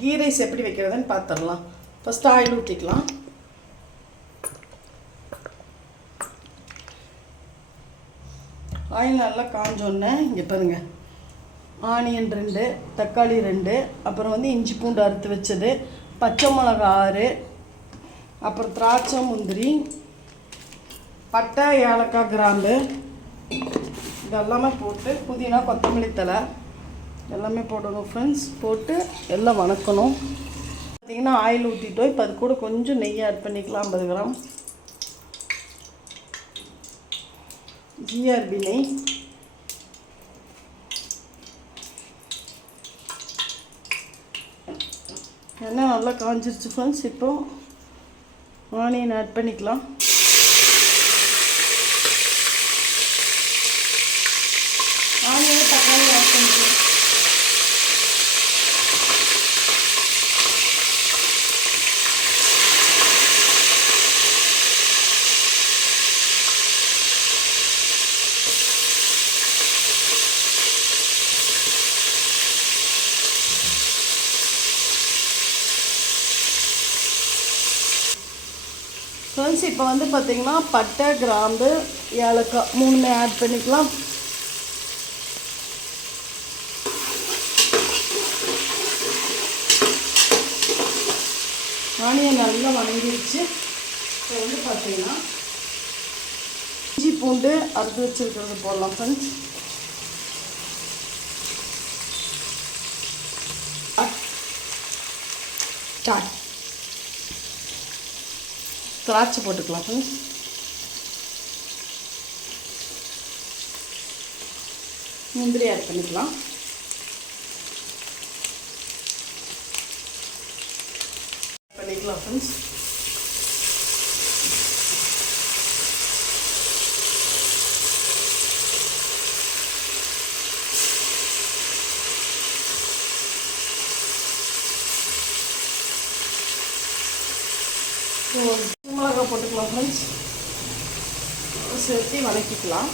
Key rice எப்படி வைக்கிறதுன்னு பார்த்துடலாம். ஃபஸ்ட்டு ஆயில் ஊற்றிக்கலாம். ஆயில் நல்லா காஞ்சோன்னே இங்கே பாருங்கள், ஆனியன் 2, தக்காளி 2, அப்புறம் வந்து இஞ்சி பூண்டு அறுத்து வச்சது, பச்சை மிளகா 6, அப்புறம் திராட்சை முந்திரி, பட்டை ஏலக்காய் கிராம்பு இதெல்லாமே போட்டு புதினா கொத்தமல்லி தழை எல்லாமே போடணும் ஃப்ரெண்ட்ஸ். போட்டு எல்லாம் வணக்கணும். பார்த்திங்கன்னா ஆயில் ஊற்றிட்டோம். இப்போ அது கூட கொஞ்சம் நெய் ஆட் பண்ணிக்கலாம். 50 கிராம் ஜிஆர்பி நெய். எண்ணெய் நல்லா காஞ்சிருச்சு ஃப்ரெண்ட்ஸ். இப்போ ஆனியன் ஆட் பண்ணிக்கலாம். ஆனியன் தக்காளி ஆட் பண்ணிக்கலாம். ஃப்ரெண்ட்ஸ் இப்போ வந்து பார்த்திங்கன்னா பட்டை கிராம்பு ஏலக்காய் 3 ஆட் பண்ணிக்கலாம். ஆனியன் நல்லா வணங்கிடுச்சு. இப்போ வந்து பார்த்திங்கன்னா இஞ்சி பூண்டு அறுத்து வச்சுருக்கிறது போடலாம் ஃப்ரெண்ட்ஸ். திராட்சை போட்டுக்கலாம் ஃப்ரெண்ட்ஸ். முந்திரி ஆட் பண்ணிக்கலாம். ஃப்ரெண்ட்ஸ் மிளகா போட்டுக்கலாம் ஃப்ரெண்ட்ஸ். சேர்த்து வதக்கிக்கலாம்.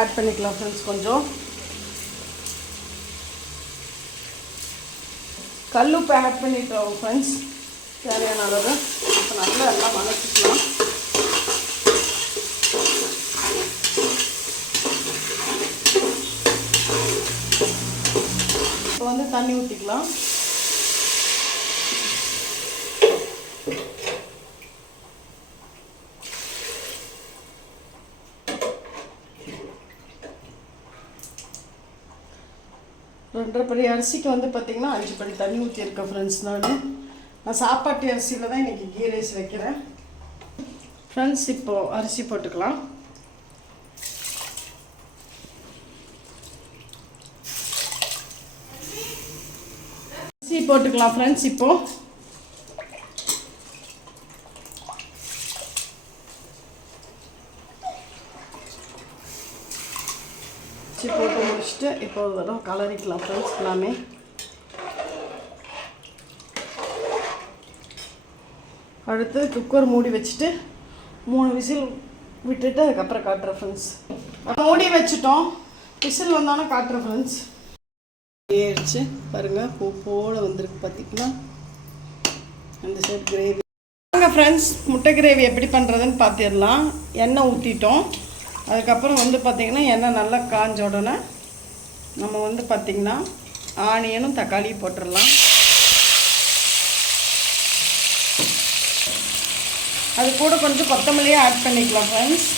ஆட் பண்ணிக்கலாம் ஃப்ரெண்ட்ஸ். கொஞ்சம் கல்லுப்பு ஆட் பண்ணிட்டோம் ஃப்ரெண்ட்ஸ் தேவையான அளவு. இப்போ நல்லா எல்லாம் வதக்கிக்கலாம். இப்போ வந்து தண்ணி ஊற்றிக்கலாம். ரெண்டரை படி அரிசிக்கு வந்து பார்த்திங்கன்னா 5 படி தண்ணி ஊற்றிருக்கேன் ஃப்ரெண்ட்ஸ். நான் சாப்பாட்டு அரிசியில் தான் இன்றைக்கி கீ ரைஸ் வைக்கிறேன் ஃப்ரெண்ட்ஸ். இப்போது அரிசி போட்டுக்கலாம். அரிசி போட்டுக்கலாம் ஃப்ரெண்ட்ஸ். இப்போது போட்டு முடிச்சுட்டு இப்போ ஒரு தடவை கலரிக்கலாம் ஃப்ரெண்ட்ஸ் எல்லாமே. அடுத்து குக்கர் மூடி வச்சுட்டு 3 விசில் விட்டுட்டு அதுக்கப்புறம் காட்டுறேன் ஃப்ரெண்ட்ஸ். மூடி வச்சுட்டோம். விசில் வந்தோன்னே காட்டுறேன் ஃப்ரெண்ட்ஸ். ஏறிச்சு பாருங்கள், பூ போல் வந்திருக்கு பார்த்திங்கன்னா. அந்த சைடு கிரேவி வாங்க ஃப்ரெண்ட்ஸ். முட்டை கிரேவி எப்படி பண்ணுறதுன்னு பார்த்துடலாம். எண்ணெய் ஊற்றிட்டோம். அதுக்கப்புறம் வந்து பார்த்திங்கன்னா எண்ணெய் நல்லா காஞ்ச உடனே நம்ம வந்து பார்த்திங்கன்னா ஆனியனும் தக்காளியும் போட்டுடலாம். அது கூட கொஞ்சம் கொத்தமல்லியே ஆட் பண்ணிக்கலாம் ஃப்ரெண்ட்ஸ்.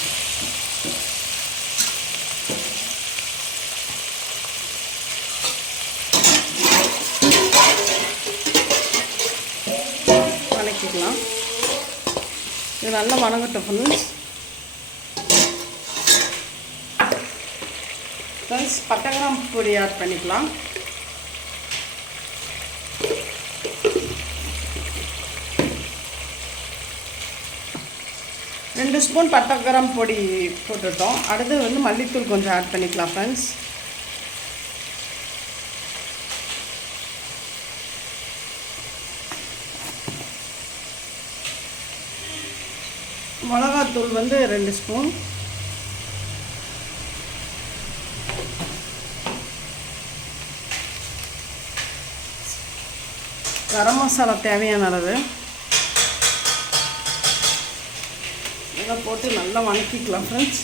வணக்கிக்கலாம். இது நல்லா வணங்கட்டும் ஃப்ரெண்ட்ஸ். ஃப்ரெண்ட்ஸ் பட்டை கிராம்பு பொடி ஆட் பண்ணிக்கலாம். ரெண்டு ஸ்பூன் பட்டை கிராம்பு பொடி போட்டுட்டோம். அடுத்து வந்து மல்லித்தூள் கொஞ்சம் ஆட் பண்ணிக்கலாம் ஃப்ரெண்ட்ஸ். மிளகாத்தூள் வந்து 2 ஸ்பூன், கரம் மசாலா தேவையான அளவு இதெல்லாம் போட்டு நல்லா வதக்கிக்கலாம் ஃப்ரெண்ட்ஸ்.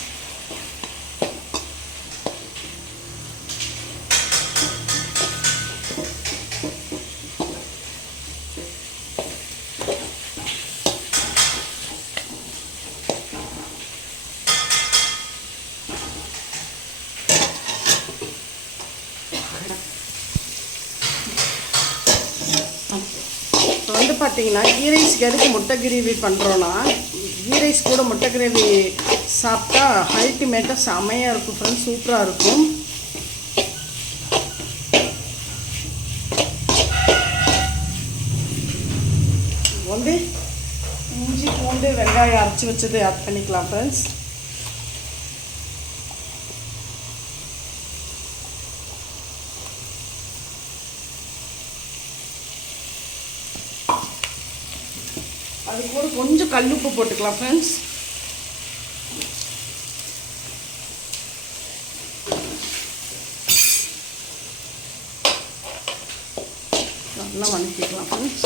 இப்போ வந்து பார்த்தீங்கன்னா கீ ரைஸ்க்கு எதுக்கு முட்டை கிரேவி பண்ணுறோன்னா, கீ ரைஸ் கூட முட்டை கிரேவி சாப்பிட்டா அல்டிமேட்டாக செமையாக இருக்கும் ஃப்ரெண்ட்ஸ், சூப்பராக இருக்கும். வந்து இஞ்சி பூண்டு வெங்காயம் அரைச்சி வச்சது ஆட் பண்ணிக்கலாம் ஃப்ரெண்ட்ஸ். அது கூட கொஞ்சம் கல்லுப்பு போட்டுக்கலாம் ஃப்ரெண்ட்ஸ். நல்லா வதக்கிக்கலாம் ஃப்ரெண்ட்ஸ்.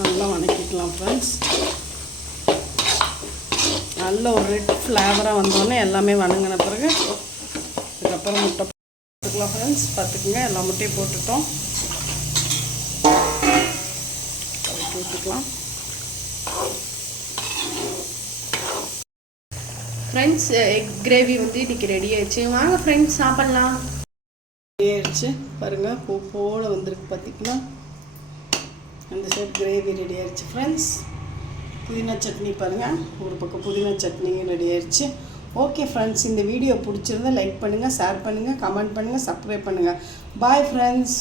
நல்லா வதக்கிக்கலாம் ஃப்ரெண்ட்ஸ். நல்ல ஒரு ரெட் ஃப்ளேவராக வந்தோடனே எல்லாமே வதங்கின பிறகு அதுக்கப்புறம் முட்டை போட்டுக்கலாம் ஃப்ரெண்ட்ஸ். பார்த்துக்குங்க, எல்லா முட்டையும் போட்டுட்டோம். ஊற்றிக்கலாம் ஃப்ரெண்ட்ஸ். எக் கிரேவி வந்து இன்றைக்கி ரெடி ஆயிடுச்சு. வாங்க ஃப்ரெண்ட்ஸ் சாப்பிட்லாம். ரெடி ஆயிடுச்சு பாருங்கள், பூ போல் வந்திருக்கு பார்த்திங்கன்னா. அந்த சைட் கிரேவி ரெடி ஆயிடுச்சு ஃப்ரெண்ட்ஸ். புதினா சட்னி பாருங்கள், ஒரு பக்கம் புதினா சட்னியும் ரெடி ஆயிடுச்சு. ஓகே ஃப்ரெண்ட்ஸ், இந்த வீடியோ பிடிச்சிருந்தா லைக் பண்ணுங்கள், ஷேர் பண்ணுங்கள், கமெண்ட் பண்ணுங்கள், சப்ஸ்கிரைப் பண்ணுங்கள். Bye friends.